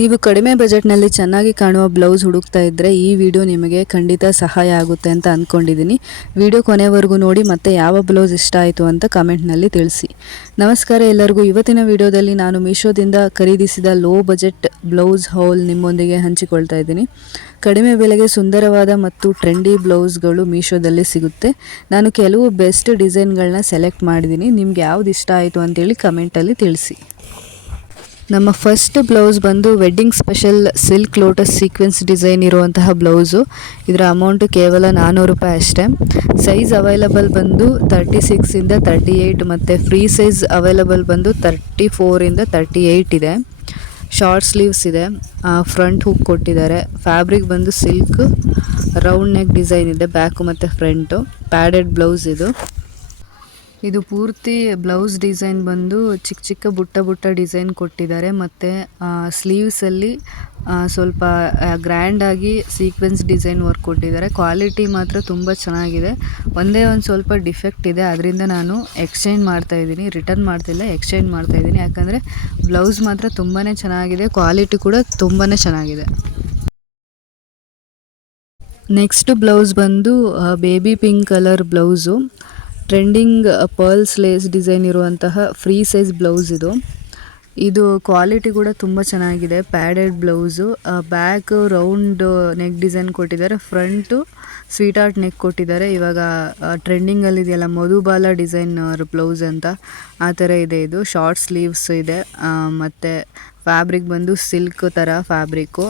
ನೀವು ಕಡಿಮೆ ಬಜೆಟ್ನಲ್ಲಿ ಚೆನ್ನಾಗಿ ಕಾಣುವ ಬ್ಲೌಸ್ ಹುಡುಕ್ತಾ ಇದ್ದರೆ ಈ ವಿಡಿಯೋ ನಿಮಗೆ ಖಂಡಿತ ಸಹಾಯ ಆಗುತ್ತೆ ಅಂತ ಅಂದ್ಕೊಂಡಿದ್ದೀನಿ. ವಿಡಿಯೋ ಕೊನೆವರೆಗೂ ನೋಡಿ ಮತ್ತು ಯಾವ ಬ್ಲೌಸ್ ಇಷ್ಟ ಆಯಿತು ಅಂತ ಕಮೆಂಟ್ನಲ್ಲಿ ತಿಳಿಸಿ. ನಮಸ್ಕಾರ ಎಲ್ಲರಿಗೂ. ಇವತ್ತಿನ ವಿಡಿಯೋದಲ್ಲಿ ನಾನು ಮೀಶೋದಿಂದ ಖರೀದಿಸಿದ ಲೋ ಬಜೆಟ್ ಬ್ಲೌಸ್ ಹೌಲ್ ನಿಮ್ಮೊಂದಿಗೆ ಹಂಚಿಕೊಳ್ತಾ ಇದ್ದೀನಿ. ಕಡಿಮೆ ಬೆಲೆಗೆ ಸುಂದರವಾದ ಮತ್ತು ಟ್ರೆಂಡಿ ಬ್ಲೌಸ್ಗಳು ಮೀಶೋದಲ್ಲಿ ಸಿಗುತ್ತೆ. ನಾನು ಕೆಲವು ಬೆಸ್ಟ್ ಡಿಸೈನ್ಗಳನ್ನ ಸೆಲೆಕ್ಟ್ ಮಾಡಿದ್ದೀನಿ. ನಿಮ್ಗೆ ಯಾವ್ದು ಇಷ್ಟ ಆಯಿತು ಅಂತೇಳಿ ಕಮೆಂಟಲ್ಲಿ ತಿಳಿಸಿ. ನಮ್ಮ ಫಸ್ಟ್ ಬ್ಲೌಸ್ ಬಂದು wedding special silk lotus sequence design ಇರುವಂತಹ ಬ್ಲೌಸು. ಇದರ ಅಮೌಂಟು ಕೇವಲ 400 ರೂಪಾಯಿ ಅಷ್ಟೇ. ಸೈಜ್ ಅವೈಲಬಲ್ ಬಂದು 36ಇಂದ 38 ಮತ್ತು ಫ್ರೀ ಸೈಜ್ ಅವೈಲಬಲ್ ಬಂದು 34ಇಂದ 38 ಇದೆ. ಶಾರ್ಟ್ ಸ್ಲೀವ್ಸ್ ಇದೆ. ಫ್ರಂಟ್ ಹುಕ್ ಕೊಟ್ಟಿದ್ದಾರೆ. ಫ್ಯಾಬ್ರಿಕ್ ಬಂದು ಸಿಲ್ಕ್, ರೌಂಡ್ ನೆಕ್ ಡಿಸೈನ್ ಇದೆ ಬ್ಯಾಕು ಮತ್ತು ಫ್ರಂಟು. ಪ್ಯಾಡೆಡ್ ಬ್ಲೌಸ್ ಇದು ಪೂರ್ತಿ ಬ್ಲೌಸ್ ಡಿಸೈನ್ ಬಂದು ಚಿಕ್ಕ ಚಿಕ್ಕ ಬುಟ್ಟ ಡಿಸೈನ್ ಕೊಟ್ಟಿದ್ದಾರೆ. ಮತ್ತು ಸ್ಲೀವ್ಸಲ್ಲಿ ಸ್ವಲ್ಪ ಗ್ರ್ಯಾಂಡಾಗಿ ಸೀಕ್ವೆನ್ಸ್ ಡಿಸೈನ್ ವರ್ಕ್ ಕೊಟ್ಟಿದ್ದಾರೆ. ಕ್ವಾಲಿಟಿ ಮಾತ್ರ ತುಂಬ ಚೆನ್ನಾಗಿದೆ. ಒಂದೇ ಒಂದು ಸ್ವಲ್ಪ ಡಿಫೆಕ್ಟ್ ಇದೆ, ಅದರಿಂದ ನಾನು ಎಕ್ಸ್ಚೇಂಜ್ ಮಾಡ್ತಾಯಿದ್ದೀನಿ. ರಿಟರ್ನ್ ಮಾಡ್ತಿಲ್ಲ, ಎಕ್ಸ್ಚೇಂಜ್ ಮಾಡ್ತಾಯಿದ್ದೀನಿ. ಯಾಕಂದರೆ ಬ್ಲೌಸ್ ಮಾತ್ರ ತುಂಬಾ ಚೆನ್ನಾಗಿದೆ, ಕ್ವಾಲಿಟಿ ಕೂಡ ತುಂಬಾ ಚೆನ್ನಾಗಿದೆ. ನೆಕ್ಸ್ಟ್ ಬ್ಲೌಸ್ ಬಂದು baby pink colour blouse. Trending pearls lace design ಇರುವಂತಹ ಫ್ರೀ ಸೈಜ್ ಬ್ಲೌಸ್ ಇದು ಕ್ವಾಲಿಟಿ ಕೂಡ ತುಂಬ ಚೆನ್ನಾಗಿದೆ. Padded blouse. Back round neck design ಕೊಟ್ಟಿದ್ದಾರೆ. ಫ್ರಂಟು ಸ್ವೀಟ್ ಆರ್ಟ್ ನೆಕ್ ಕೊಟ್ಟಿದ್ದಾರೆ. ಇವಾಗ ಟ್ರೆಂಡಿಂಗಲ್ಲಿ ಇದೆಯಲ್ಲ ಮಧುಬಾಲ ಡಿಸೈನ್ ಬ್ಲೌಸ್ ಅಂತ, ಆ ಥರ ಇದೆ. ಇದು ಶಾರ್ಟ್ ಸ್ಲೀವ್ಸ್ ಇದೆ. ಮತ್ತು ಫ್ಯಾಬ್ರಿಕ್ ಬಂದು ಸಿಲ್ಕ್ ಥರ ಫ್ಯಾಬ್ರಿಕ್ಕು.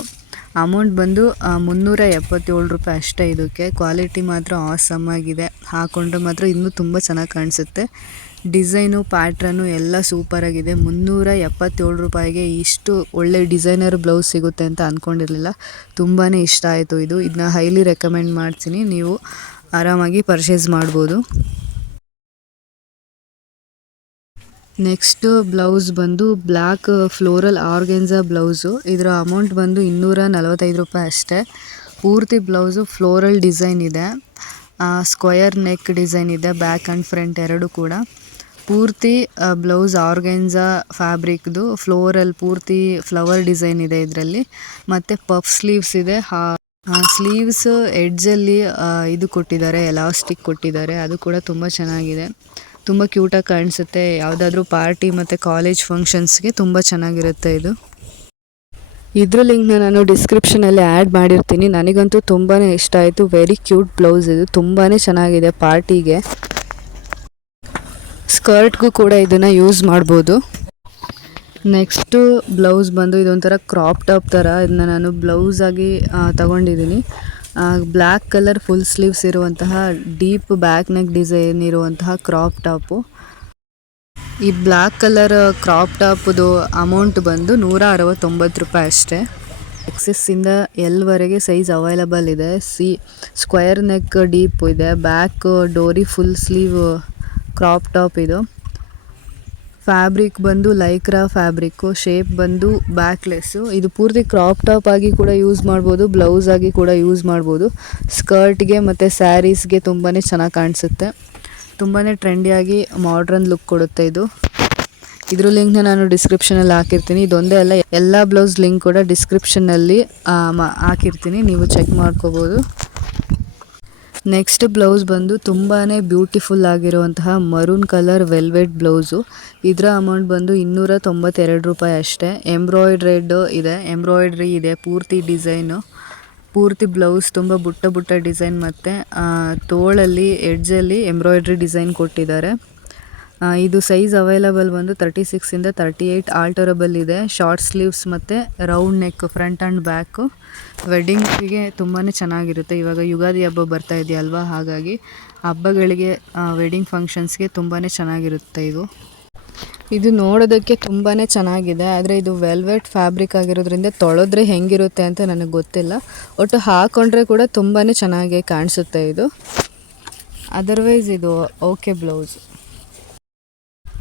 ಅಮೌಂಟ್ ಬಂದು 377 ರೂಪಾಯಿ ಅಷ್ಟೇ. ಇದಕ್ಕೆ ಕ್ವಾಲಿಟಿ ಮಾತ್ರ ಆಸಮ್ ಆಗಿದೆ. ಹಾಕೊಂಡ್ರೆ ಮಾತ್ರ ಇನ್ನೂ ತುಂಬ ಚೆನ್ನಾಗಿ ಕಾಣಿಸುತ್ತೆ. ಡಿಸೈನು ಪ್ಯಾಟ್ರನ್ನು ಎಲ್ಲ ಸೂಪರಾಗಿದೆ. 377 ರೂಪಾಯಿಗೆ ಇಷ್ಟು ಒಳ್ಳೆ ಡಿಸೈನರ್ ಬ್ಲೌಸ್ ಸಿಗುತ್ತೆ ಅಂತ ಅಂದ್ಕೊಂಡಿರಲಿಲ್ಲ. ತುಂಬಾ ಇಷ್ಟ ಆಯಿತು ಇದು. ಇದನ್ನ ಹೈಲಿ ರೆಕಮೆಂಡ್ ಮಾಡ್ತೀನಿ. ನೀವು ಆರಾಮಾಗಿ ಪರ್ಚೇಸ್ ಮಾಡ್ಬೋದು. ನೆಕ್ಸ್ಟ್ ಬ್ಲೌಸ್ ಬಂದು ಬ್ಲ್ಯಾಕ್ ಫ್ಲೋರಲ್ ಆರ್ಗೆನ್ಸಾ ಬ್ಲೌಸು. ಇದರ ಅಮೌಂಟ್ ಬಂದು 245 ರೂಪಾಯಿ ಅಷ್ಟೇ. ಪೂರ್ತಿ ಬ್ಲೌಸು ಫ್ಲೋರಲ್ ಡಿಸೈನ್ ಇದೆ. ಸ್ಕ್ವಯರ್ ನೆಕ್ ಡಿಸೈನ್ ಇದೆ, ಬ್ಯಾಕ್ ಆ್ಯಂಡ್ ಫ್ರಂಟ್ ಎರಡು ಕೂಡ. ಪೂರ್ತಿ ಬ್ಲೌಸ್ ಆರ್ಗೆನ್ಸಾ ಫ್ಯಾಬ್ರಿಕ್ದು ಫ್ಲೋರಲ್ ಪೂರ್ತಿ ಫ್ಲವರ್ ಡಿಸೈನ್ ಇದೆ ಇದರಲ್ಲಿ. ಮತ್ತು ಪಫ್ ಸ್ಲೀವ್ಸ್ ಇದೆ. ಸ್ಲೀವ್ಸ್ ಎಡ್ಜಲ್ಲಿ ಇದು ಕೊಟ್ಟಿದ್ದಾರೆ, ಎಲಾಸ್ಟಿಕ್ ಕೊಟ್ಟಿದ್ದಾರೆ. ಅದು ಕೂಡ ತುಂಬ ಚೆನ್ನಾಗಿದೆ, ತುಂಬ ಕ್ಯೂಟಾಗಿ ಕಾಣಿಸುತ್ತೆ. ಯಾವುದಾದ್ರೂ ಪಾರ್ಟಿ ಮತ್ತು ಕಾಲೇಜ್ ಫಂಕ್ಷನ್ಸ್ಗೆ ತುಂಬ ಚೆನ್ನಾಗಿರುತ್ತೆ ಇದು. ಇದ್ರ ಲಿಂಕ್ನ ನಾನು ಡಿಸ್ಕ್ರಿಪ್ಷನಲ್ಲಿ ಆ್ಯಡ್ ಮಾಡಿರ್ತೀನಿ. ನನಗಂತೂ ತುಂಬಾ ಇಷ್ಟ ಆಯಿತು. ವೆರಿ ಕ್ಯೂಟ್ ಬ್ಲೌಸ್ ಇದು, ತುಂಬಾ ಚೆನ್ನಾಗಿದೆ. ಪಾರ್ಟಿಗೆ ಸ್ಕರ್ಟ್ಗೂ ಕೂಡ ಇದನ್ನು ಯೂಸ್ ಮಾಡ್ಬೋದು. ನೆಕ್ಸ್ಟು ಬ್ಲೌಸ್ ಬಂದು ಇದೊಂಥರ ಕ್ರಾಪ್ ಟಾಪ್ ಥರ. ಇದನ್ನ ನಾನು ಬ್ಲೌಸ್ ಆಗಿ ತಗೊಂಡಿದ್ದೀನಿ. ಬ್ಲ್ಯಾಕ್ ಕಲರ್ ಫುಲ್ ಸ್ಲೀವ್ಸ್ ಇರುವಂತಹ ಡೀಪ್ ಬ್ಯಾಕ್ ನೆಕ್ ಡಿಸೈನ್ ಇರುವಂತಹ ಕ್ರಾಪ್ ಟಾಪು. ಈ ಬ್ಲ್ಯಾಕ್ ಕಲರ್ ಕ್ರಾಪ್ ಟಾಪ್ದು ಅಮೌಂಟ್ ಬಂದು 169 ರೂಪಾಯಿ ಅಷ್ಟೇ. ಎಕ್ಸೆಸ್ಸಿಂದ ಎಲ್ವರೆಗೆ ಸೈಜ್ ಅವೈಲಬಲ್ ಇದೆ. ಸ್ಕ್ವಯರ್ ನೆಕ್ ಡೀಪ್ ಇದೆ. ಬ್ಯಾಕ್ ಡೋರಿ ಫುಲ್ ಸ್ಲೀವ್ ಕ್ರಾಪ್ ಟಾಪ್ ಇದು. ಫ್ಯಾಬ್ರಿಕ್ ಬಂದು ಲೈಕ್ರಾ ಫ್ಯಾಬ್ರಿಕ್ಕು. ಶೇಪ್ ಬಂದು ಬ್ಯಾಕ್ಲೆಸ್ಸು. ಇದು ಪೂರ್ತಿ ಕ್ರಾಪ್ ಟಾಪ್ ಆಗಿ ಕೂಡ ಯೂಸ್ ಮಾಡ್ಬೋದು, ಬ್ಲೌಸ್ ಆಗಿ ಕೂಡ ಯೂಸ್ ಮಾಡ್ಬೋದು. ಸ್ಕರ್ಟ್ಗೆ ಮತ್ತು ಸ್ಯಾರೀಸ್ಗೆ ತುಂಬಾ ಚೆನ್ನಾಗಿ ಕಾಣಿಸುತ್ತೆ. ತುಂಬಾ ಟ್ರೆಂಡಿಯಾಗಿ ಮಾಡ್ರನ್ ಲುಕ್ ಕೊಡುತ್ತೆ ಇದು. ಇದ್ರ ಲಿಂಕ್ನ ನಾನು ಡಿಸ್ಕ್ರಿಪ್ಷನಲ್ಲಿ ಹಾಕಿರ್ತೀನಿ. ಇದೊಂದೇ ಅಲ್ಲ, ಎಲ್ಲ ಬ್ಲೌಸ್ ಲಿಂಕ್ ಕೂಡ ಡಿಸ್ಕ್ರಿಪ್ಷನಲ್ಲಿ ಹಾಕಿರ್ತೀನಿ, ನೀವು ಚೆಕ್ ಮಾಡ್ಕೋಬೋದು. ನೆಕ್ಸ್ಟ್ ಬ್ಲೌಸ್ ಬಂದು ತುಂಬಾ ಬ್ಯೂಟಿಫುಲ್ ಆಗಿರುವಂತಹ ಮರೂನ್ ಕಲರ್ ವೆಲ್ವೆಟ್ ಬ್ಲೌಸು. ಇದರ ಅಮೌಂಟ್ ಬಂದು 292 ರೂಪಾಯಿ ಅಷ್ಟೇ. ಎಂಬ್ರಾಯ್ಡ್ರಿ ಇದೆ ಪೂರ್ತಿ ಡಿಸೈನು. ಪೂರ್ತಿ ಬ್ಲೌಸ್ ತುಂಬ ಬುಟ್ಟ ಡಿಸೈನ್ ಮತ್ತು ತೋಳಲ್ಲಿ ಎಡ್ಜಲ್ಲಿ ಎಂಬ್ರಾಯ್ಡ್ರಿ ಡಿಸೈನ್ ಕೊಟ್ಟಿದ್ದಾರೆ. ಇದು ಸೈಜ್ ಅವೈಲಬಲ್ ಬಂದು 36ಇಂದ 38 ಆಲ್ಟರಬಲ್ ಇದೆ. ಶಾರ್ಟ್ ಸ್ಲೀವ್ಸ್ ಮತ್ತು round neck front and back. ವೆಡ್ಡಿಂಗಿಗೆ ತುಂಬಾ ಚೆನ್ನಾಗಿರುತ್ತೆ. ಇವಾಗ ಯುಗಾದಿ ಹಬ್ಬ ಬರ್ತಾ ಇದೆಯಲ್ವಾ, ಹಾಗಾಗಿ ಹಬ್ಬಗಳಿಗೆ ವೆಡ್ಡಿಂಗ್ ಫಂಕ್ಷನ್ಸ್ಗೆ ತುಂಬಾ ಚೆನ್ನಾಗಿರುತ್ತೆ ಇದು. ಇದು ನೋಡೋದಕ್ಕೆ ತುಂಬಾ ಚೆನ್ನಾಗಿದೆ, ಆದರೆ ಇದು ವೆಲ್ವೆಟ್ ಫ್ಯಾಬ್ರಿಕ್ ಆಗಿರೋದ್ರಿಂದ ತೊಳೆದ್ರೆ ಹೆಂಗಿರುತ್ತೆ ಅಂತ ನನಗೆ ಗೊತ್ತಿಲ್ಲ. ಒಟ್ಟು ಹಾಕ್ಕೊಂಡ್ರೆ ಕೂಡ ತುಂಬಾ ಚೆನ್ನಾಗಿ ಕಾಣಿಸುತ್ತೆ ಇದು. ಅದರ್ವೈಸ್ ಇದು ಓಕೆ ಬ್ಲೌಸ್.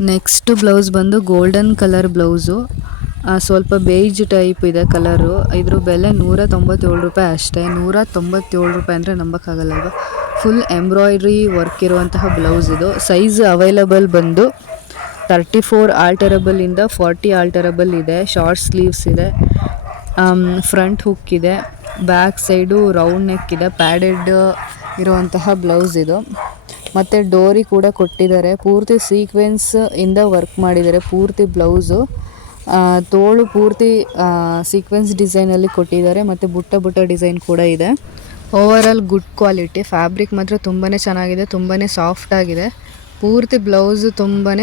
ನೆಕ್ಸ್ಟ್ ಬ್ಲೌಸ್ ಬಂದು ಗೋಲ್ಡನ್ ಕಲರ್ ಬ್ಲೌಸು. ಸ್ವಲ್ಪ ಬೇಜ್ ಟೈಪ್ ಇದೆ ಕಲರು. ಇದ್ರ ಬೆಲೆ 197 ರೂಪಾಯಿ ಅಷ್ಟೇ. 197 ರೂಪಾಯಿ ಅಂದರೆ ನಂಬೋಕ್ಕಾಗಲ್ಲಲ್ವ. ಫುಲ್ ಎಂಬ್ರಾಯ್ಡ್ರಿ ವರ್ಕ್ ಇರುವಂತಹ ಬ್ಲೌಸ್ ಇದು. ಸೈಜ್ ಅವೈಲಬಲ್ ಬಂದು 34 ಆಲ್ಟರಬಲ್ ಇಂದ 40 ಆಲ್ಟರಬಲ್ ಇದೆ. ಶಾರ್ಟ್ ಸ್ಲೀವ್ಸ್ ಇದೆ. ಫ್ರಂಟ್ ಹುಕ್ ಇದೆ, ಬ್ಯಾಕ್ ಸೈಡು ರೌಂಡ್ ನೆಕ್ ಇದೆ, ಪ್ಯಾಡೆಡ್ ಇರುವಂತಹ ಬ್ಲೌಸ್ ಇದು. ಮತ್ತು ಡೋರಿ ಕೂಡ ಕೊಟ್ಟಿದ್ದಾರೆ, ಪೂರ್ತಿ ಸೀಕ್ವೆನ್ಸ್ ಇಂದ ವರ್ಕ್ ಮಾಡಿದ್ದಾರೆ. ಪೂರ್ತಿ ಬ್ಲೌಸು ತೋಳು ಪೂರ್ತಿ ಸೀಕ್ವೆನ್ಸ್ ಡಿಸೈನಲ್ಲಿ ಕೊಟ್ಟಿದ್ದಾರೆ, ಮತ್ತು ಬುಟ್ಟ ಡಿಸೈನ್ ಕೂಡ ಇದೆ. ಓವರಾಲ್ ಗುಡ್ ಕ್ವಾಲಿಟಿ, ಫ್ಯಾಬ್ರಿಕ್ ಮಾತ್ರ ತುಂಬಾ ಚೆನ್ನಾಗಿದೆ, ತುಂಬಾ ಸಾಫ್ಟ್ ಆಗಿದೆ. ಪೂರ್ತಿ ಬ್ಲೌಸ್ ತುಂಬಾ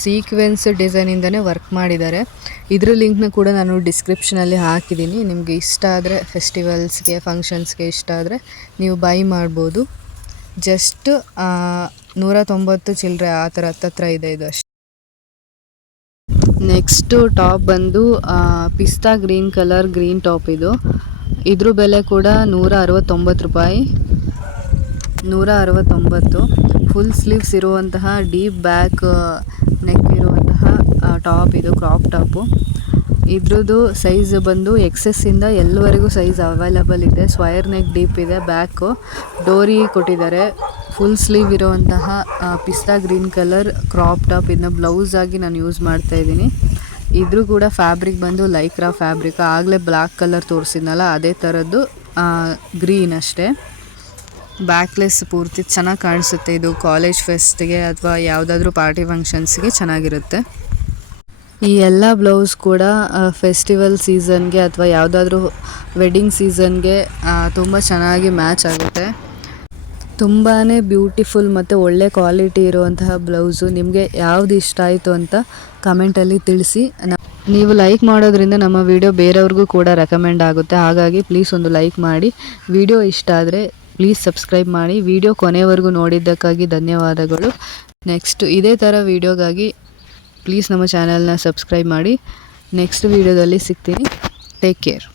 ಸೀಕ್ವೆನ್ಸ್ ಡಿಸೈನಿಂದನೇ ವರ್ಕ್ ಮಾಡಿದ್ದಾರೆ. ಇದ್ರ ಲಿಂಕ್ನ ಕೂಡ ನಾನು ಡಿಸ್ಕ್ರಿಪ್ಷನಲ್ಲಿ ಹಾಕಿದ್ದೀನಿ. ನಿಮಗೆ ಇಷ್ಟ ಆದರೆ ಫೆಸ್ಟಿವಲ್ಸ್ಗೆ ಫಂಕ್ಷನ್ಸ್ಗೆ ಇಷ್ಟ ಆದರೆ ನೀವು ಬೈ ಮಾಡ್ಬೋದು. ಜಸ್ಟ್ 190 ಚಿಲ್ಲರೆ ಆ ಥರ ಹತ್ತತ್ರ ಇದೆ ಇದು ಅಷ್ಟೇ. ನೆಕ್ಸ್ಟು ಟಾಪ್ ಬಂದು ಪಿಸ್ತಾ ಗ್ರೀನ್ ಕಲರ್ ಗ್ರೀನ್ ಟಾಪ್ ಇದು. ಇದ್ರ ಬೆಲೆ ಕೂಡ 169 ರೂಪಾಯಿ, 169. ಫುಲ್ ಸ್ಲೀವ್ಸ್ ಇರುವಂತಹ ಡೀಪ್ ಬ್ಯಾಕ್ ನೆಕ್ ಇರುವಂತಹ ಟಾಪ್ ಇದು, ಕ್ರಾಪ್ ಟಾಪು. ಇದ್ರದ್ದು ಸೈಜ್ ಬಂದು ಎಕ್ಸೆಸ್ಸಿಂದ ಎಲ್ಲವರೆಗೂ ಸೈಜ್ ಅವೈಲಬಲ್ ಇದೆ. ಸ್ಕ್ವಯರ್ ನೆಕ್ ಡೀಪ್ ಇದೆ, ಬ್ಯಾಕು ಡೋರಿ ಕೊಟ್ಟಿದ್ದಾರೆ. ಫುಲ್ ಸ್ಲೀವ್ ಇರುವಂತಹ ಪಿಸ್ತಾ ಗ್ರೀನ್ ಕಲರ್ ಕ್ರಾಪ್ ಟಾಪ್ ಇದನ್ನ ಬ್ಲೌಸ್ ಆಗಿ ನಾನು ಯೂಸ್ ಮಾಡ್ತಾ ಇದ್ದೀನಿ. ಇದ್ರೂ ಕೂಡ ಫ್ಯಾಬ್ರಿಕ್ ಬಂದು ಲೈಕ್ರಾ ಫ್ಯಾಬ್ರಿಕ್. ಆಗಲೇ ಬ್ಲ್ಯಾಕ್ ಕಲರ್ ತೋರಿಸಿದ್ನಲ್ಲ ಅದೇ ಥರದ್ದು ಗ್ರೀನ್ ಅಷ್ಟೇ. ಬ್ಯಾಕ್ಲೆಸ್ ಪೂರ್ತಿ ಚೆನ್ನಾಗಿ ಕಾಣಿಸುತ್ತೆ. ಇದು ಕಾಲೇಜ್ ಫೆಸ್ಟ್ಗೆ ಅಥವಾ ಯಾವುದಾದ್ರೂ ಪಾರ್ಟಿ ಫಂಕ್ಷನ್ಸ್ಗೆ ಚೆನ್ನಾಗಿರುತ್ತೆ. ಈ ಎಲ್ಲ ಬ್ಲೌಸ್ ಕೂಡ ಫೆಸ್ಟಿವಲ್ ಸೀಸನ್ಗೆ ಅಥವಾ ಯಾವುದಾದ್ರೂ ವೆಡ್ಡಿಂಗ್ ಸೀಸನ್ಗೆ ತುಂಬ ಚೆನ್ನಾಗಿ ಮ್ಯಾಚ್ ಆಗುತ್ತೆ. ತುಂಬಾ ಬ್ಯೂಟಿಫುಲ್ ಮತ್ತು ಒಳ್ಳೆ ಕ್ವಾಲಿಟಿ ಇರುವಂತಹ ಬ್ಲೌಸು. ನಿಮಗೆ ಯಾವುದು ಇಷ್ಟ ಆಯಿತು ಅಂತ ಕಮೆಂಟಲ್ಲಿ ತಿಳಿಸಿ. ನೀವು ಲೈಕ್ ಮಾಡೋದ್ರಿಂದ ನಮ್ಮ ವಿಡಿಯೋ ಬೇರೆಯವ್ರಿಗೂ ಕೂಡ ರೆಕಮೆಂಡ್ ಆಗುತ್ತೆ. ಹಾಗಾಗಿ ಪ್ಲೀಸ್ ಒಂದು ಲೈಕ್ ಮಾಡಿ. ವಿಡಿಯೋ ಇಷ್ಟ ಆದರೆ ಪ್ಲೀಸ್ ಸಬ್ಸ್ಕ್ರೈಬ್ ಮಾಡಿ. ವಿಡಿಯೋ ಕೊನೆವರೆಗೂ ನೋಡಿದ್ದಕ್ಕಾಗಿ ಧನ್ಯವಾದಗಳು. ನೆಕ್ಸ್ಟ್ ಇದೇ ಥರ ವಿಡಿಯೋಗಾಗಿ ಪ್ಲೀಸ್ ನಮ್ಮ ಚಾನಲ್ನ ಸಬ್ಸ್ಕ್ರೈಬ್ ಮಾಡಿ. ನೆಕ್ಸ್ಟ್ ವಿಡಿಯೋದಲ್ಲಿ ಸಿಗ್ತೀನಿ. Take care.